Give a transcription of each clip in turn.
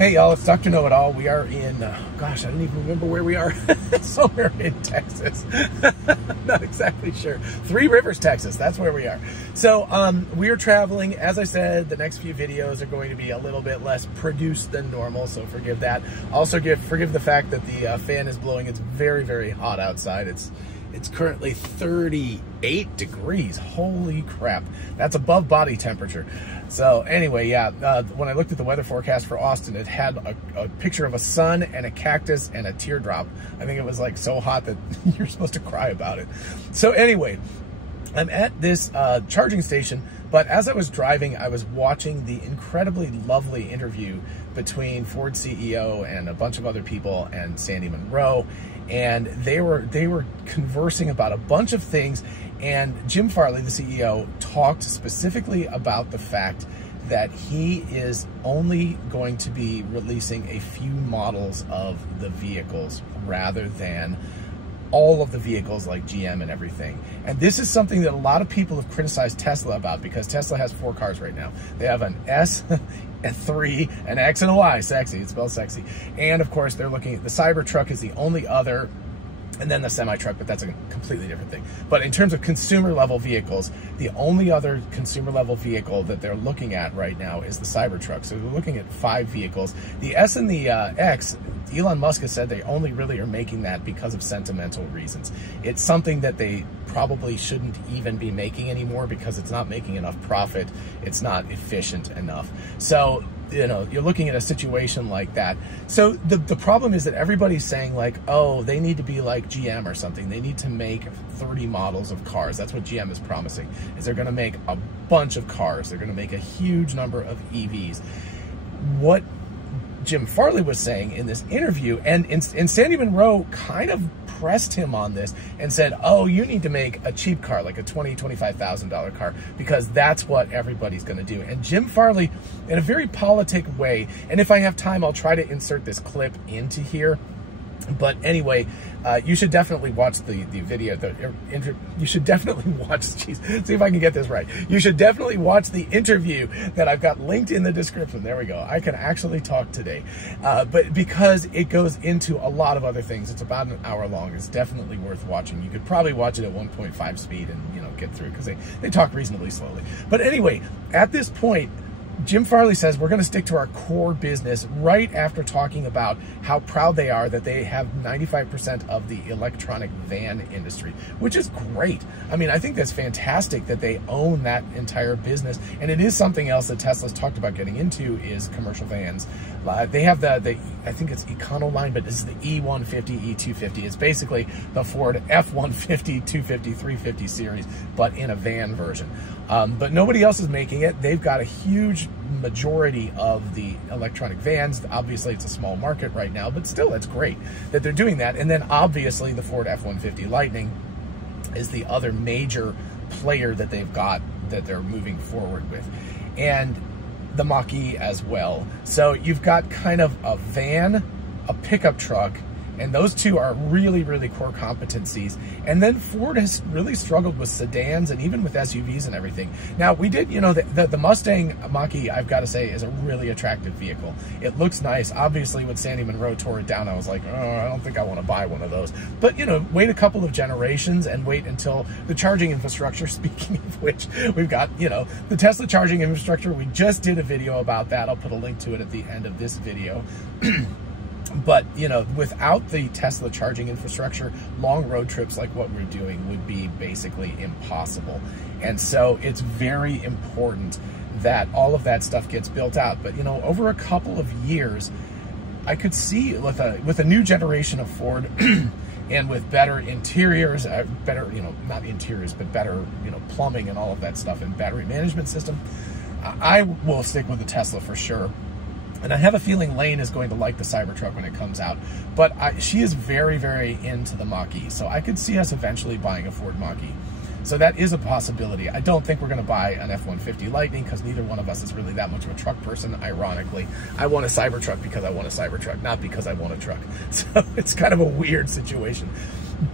Hey y'all, it's Dr. Know-It-All. We are in, gosh, I don't even remember where we are. Somewhere in Texas. Not exactly sure. Three Rivers, Texas. That's where we are. So we are traveling. As I said, the next few videos are going to be a little bit less produced than normal, so forgive that. Also forgive the fact that the fan is blowing. It's very, very hot outside. It's currently 38 degrees. Holy crap. That's above body temperature. So anyway, yeah, when I looked at the weather forecast for Austin, it had a picture of a sun and a cactus and a teardrop. I think it was like so hot that you're supposed to cry about it. So anyway, I'm at this charging station, but as I was driving, I was watching the incredibly lovely interview between Ford CEO and a bunch of other people and Sandy Munro. And they were conversing about a bunch of things, and Jim Farley, the CEO, talked specifically about the fact that he is only going to be releasing a few models of the vehicles rather than all of the vehicles like GM and everything. And this is something that a lot of people have criticized Tesla about, because Tesla has 4 cars right now. They have an S, a 3, an X, and a Y. Sexy. It spells sexy. And of course, they're looking at the Cybertruck is the only other, and then the semi-truck, but that's a completely different thing. But in terms of consumer level vehicles, the only other consumer level vehicle that they're looking at right now is the Cybertruck. So they're looking at 5 vehicles. The S and the X, Elon Musk has said they only really are making that because of sentimental reasons. It's something that they probably shouldn't even be making anymore because it's not making enough profit. It's not efficient enough. So, you know, you're looking at a situation like that. So the problem is that everybody's saying like, oh, they need to be like GM or something. They need to make 30 models of cars. That's what GM is promising, is they're going to make a bunch of cars. They're going to make a huge number of EVs. What Jim Farley was saying in this interview, and Sandy Munro kind of pressed him on this and said, oh, you need to make a cheap car, like a $20,000, $25,000 car, because that's what everybody's going to do. And Jim Farley, in a very politic way, and if I have time, I'll try to insert this clip into here. But anyway, you should definitely watch the video. You should definitely watch, see if I can get this right. You should definitely watch the interview that I've got linked in the description. There we go. I can actually talk today. But because it goes into a lot of other things, it's about an hour long. It's definitely worth watching. You could probably watch it at 1.5 speed and, you know, get through, because they talk reasonably slowly. But anyway, at this point, Jim Farley says we're going to stick to our core business, right after talking about how proud they are that they have 95% of the electronic van industry, which is great. I mean, I think that's fantastic that they own that entire business. And it is something else that Tesla's talked about getting into, is commercial vans. They have the I think it's Econo line, but this is the E150, E250. It's basically the Ford F-150, 250, 350 series, but in a van version. But nobody else is making it. They've got a huge majority of the electronic vans. Obviously, it's a small market right now, but still, it's great that they're doing that. And then obviously the Ford F-150 Lightning is the other major player that they've got that they're moving forward with. And the Mach-E as well. So you've got kind of a van, a pickup truck, and those two are really, really core competencies. And then Ford has really struggled with sedans and even with SUVs and everything. Now, we did, you know, the Mustang Mach-E, I've got to say, is a really attractive vehicle. It looks nice. Obviously, when Sandy Munro tore it down, I was like, oh, I don't think I want to buy one of those. But, you know, wait a couple of generations and wait until the charging infrastructure, speaking of which, we've got, you know, the Tesla charging infrastructure. We just did a video about that. I'll put a link to it at the end of this video. But, you know, without the Tesla charging infrastructure, long road trips like what we're doing would be basically impossible. And so it's very important that all of that stuff gets built out. But, you know, over a couple of years, I could see with a new generation of Ford and with better interiors, better, you know, not interiors, but better, you know, plumbing and all of that stuff, and battery management system, I will stick with the Tesla for sure. And I have a feeling Lane is going to like the Cybertruck when it comes out. But she is very, very into the Mach-E. So I could see us eventually buying a Ford Mach-E. So that is a possibility. I don't think we're going to buy an F-150 Lightning, because neither one of us is really that much of a truck person, ironically. I want a Cybertruck because I want a Cybertruck, not because I want a truck. So it's kind of a weird situation.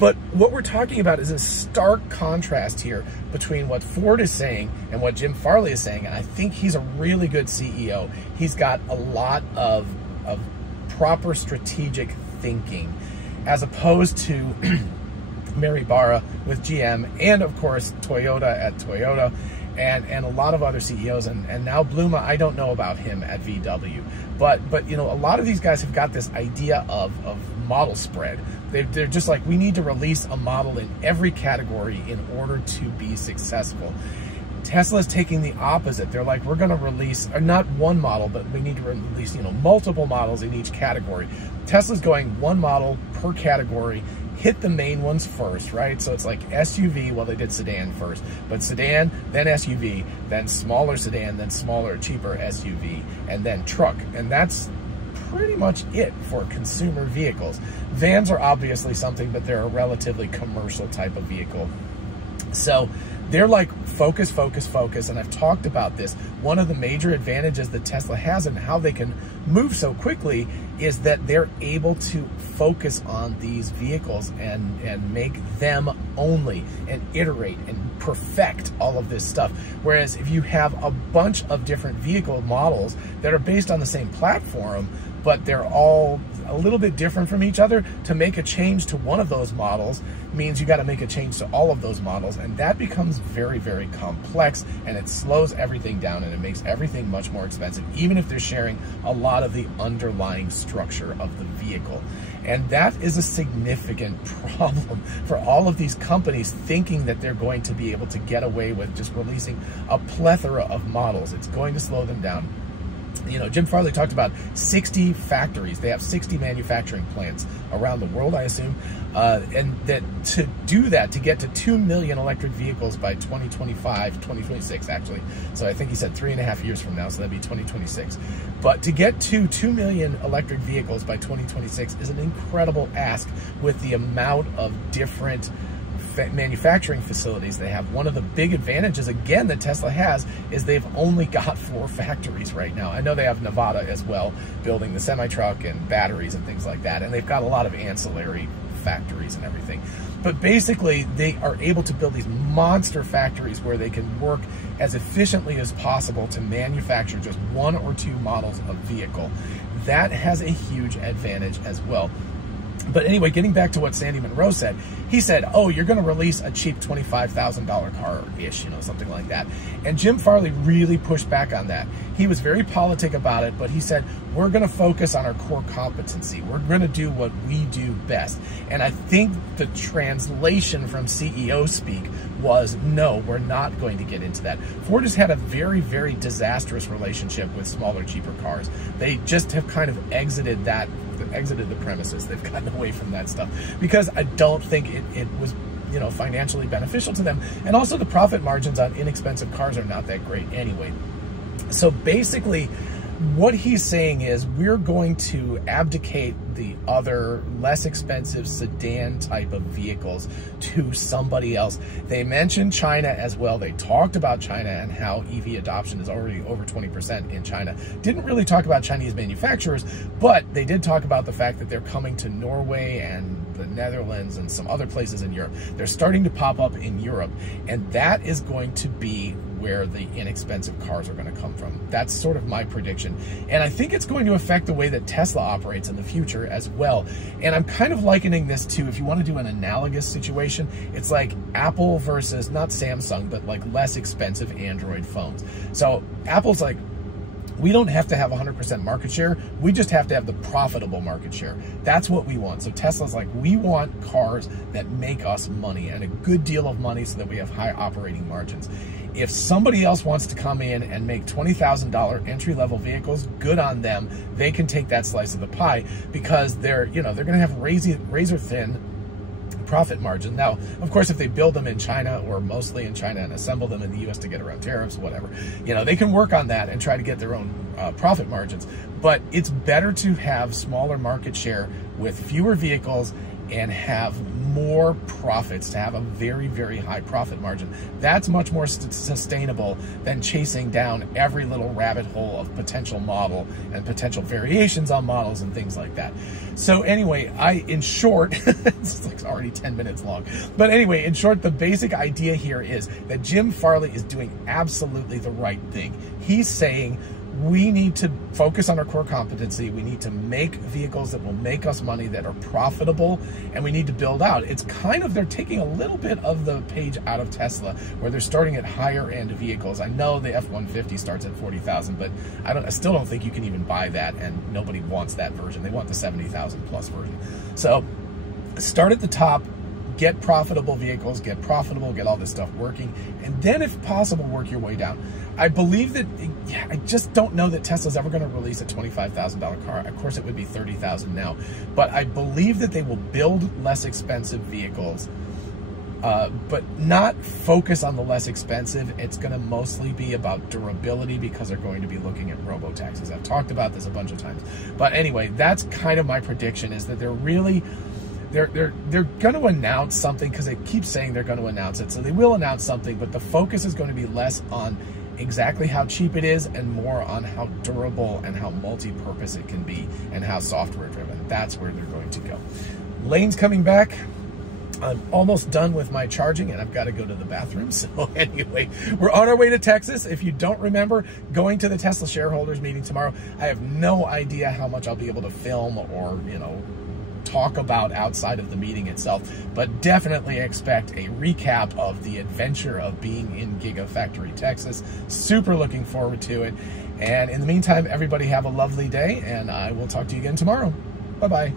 But what we're talking about is a stark contrast here between what Ford is saying and what Jim Farley is saying. And I think he's a really good CEO. He's got a lot of of proper strategic thinking, as opposed to Mary Barra with GM, and of course Toyota at Toyota, and a lot of other CEOs, and now Bluma. I don't know about him at VW, but you know, a lot of these guys have got this idea of model spread. They're just like, we need to release a model in every category in order to be successful. Tesla's taking the opposite. They're like, we're going to release, or not one model, but we need to release, you know, multiple models in each category. Tesla's going one model per category, hit the main ones first, right? So it's like SUV, well, they did sedan first, but sedan, then SUV, then smaller sedan, then smaller, cheaper SUV, and then truck. And that's pretty much it for consumer vehicles. Vans are obviously something, but they're a relatively commercial type of vehicle. So they're like, focus, focus, focus. And I've talked about this. One of the major advantages that Tesla has and how they can move so quickly is that they're able to focus on these vehicles and make them only, and iterate and perfect all of this stuff. Whereas if you have a bunch of different vehicle models that are based on the same platform, but they're all a little bit different from each other, to make a change to one of those models means you got to make a change to all of those models, and that becomes very, very complex, and it slows everything down, and it makes everything much more expensive, even if they're sharing a lot of the underlying structure of the vehicle. And that is a significant problem for all of these companies, thinking that they're going to be able to get away with just releasing a plethora of models. It's going to slow them down. You know, Jim Farley talked about 60 factories. They have 60 manufacturing plants around the world, I assume. And that to do that, to get to 2 million electric vehicles by 2025, 2026 actually. So I think he said 3.5 years from now, so that'd be 2026. But to get to 2 million electric vehicles by 2026 is an incredible ask with the amount of different manufacturing facilities they have. One of the big advantages, again, that Tesla has is they've only got 4 factories right now. I know they have Nevada as well, building the semi-truck and batteries and things like that, and they've got a lot of ancillary factories and everything. But basically, they are able to build these monster factories where they can work as efficiently as possible to manufacture just 1 or 2 models of vehicle. That has a huge advantage as well. But anyway, getting back to what Sandy Munro said, he said, oh, you're going to release a cheap $25,000 car-ish, you know, something like that. And Jim Farley really pushed back on that. He was very politic about it, but he said, we're going to focus on our core competency. We're going to do what we do best. And I think the translation from CEO speak was, no, we're not going to get into that. Ford has had a very, very disastrous relationship with smaller, cheaper cars. They just have kind of exited the premises. They've gotten away from that stuff because I don't think it was, you know, financially beneficial to them. And also the profit margins on inexpensive cars are not that great anyway. So basically, what he's saying is we're going to abdicate the other less expensive sedan type of vehicles to somebody else. They mentioned China as well. They talked about China and how EV adoption is already over 20% in China. Didn't really talk about Chinese manufacturers, but they did talk about the fact that they're coming to Norway and the Netherlands and some other places in Europe. They're starting to pop up in Europe, and that is going to be where the inexpensive cars are going to come from. That's sort of my prediction. And I think it's going to affect the way that Tesla operates in the future as well. And I'm kind of likening this to, if you want to do an analogous situation, it's like Apple versus, not Samsung, but like less expensive Android phones. So Apple's like, we don't have to have 100% market share. We just have to have the profitable market share. That's what we want. So Tesla's like, we want cars that make us money, and a good deal of money, so that we have high operating margins. If somebody else wants to come in and make $20,000 entry-level vehicles, good on them. They can take that slice of the pie because they're going to have razor-thin profit margin. Now, of course, if they build them in China or mostly in China and assemble them in the US to get around tariffs, whatever, they can work on that and try to get their own profit margins. But it's better to have smaller market share with fewer vehicles and have more profits, to have a very, very high profit margin. That's much more sustainable than chasing down every little rabbit hole of potential model and potential variations on models and things like that. So anyway, in short, it's like already 10 minutes long. But anyway, in short, the basic idea here is that Jim Farley is doing absolutely the right thing. He's saying, we need to focus on our core competency. We need to make vehicles that will make us money, that are profitable, and we need to build out. It's kind of, they're taking a little bit of the page out of Tesla, where they're starting at higher end vehicles. I know the F-150 starts at 40,000, but I still don't think you can even buy that, and nobody wants that version. They want the 70,000 plus version. So start at the top, get profitable vehicles, get profitable, get all this stuff working, and then if possible, work your way down. I believe that, I just don't know that Tesla's ever going to release a $25,000 car. Of course, it would be $30,000 now, but I believe that they will build less expensive vehicles, but not focus on the less expensive. It's going to mostly be about durability, because they're going to be looking at robo-taxis. I've talked about this a bunch of times, but anyway, that's kind of my prediction, is that they're really, they're going to announce something, because they keep saying they're going to announce it. So they will announce something, but the focus is going to be less on exactly how cheap it is and more on how durable and how multi-purpose it can be and how software driven. That's where they're going to go. Lane's coming back. I'm almost done with my charging, and I've got to go to the bathroom. So anyway, we're on our way to Texas. If you don't remember, going to the Tesla shareholders meeting tomorrow. I have no idea how much I'll be able to film or, you know, talk about outside of the meeting itself, but definitely expect a recap of the adventure of being in Gigafactory, Texas. Super looking forward to it. And in the meantime, everybody have a lovely day, and I will talk to you again tomorrow. Bye-bye.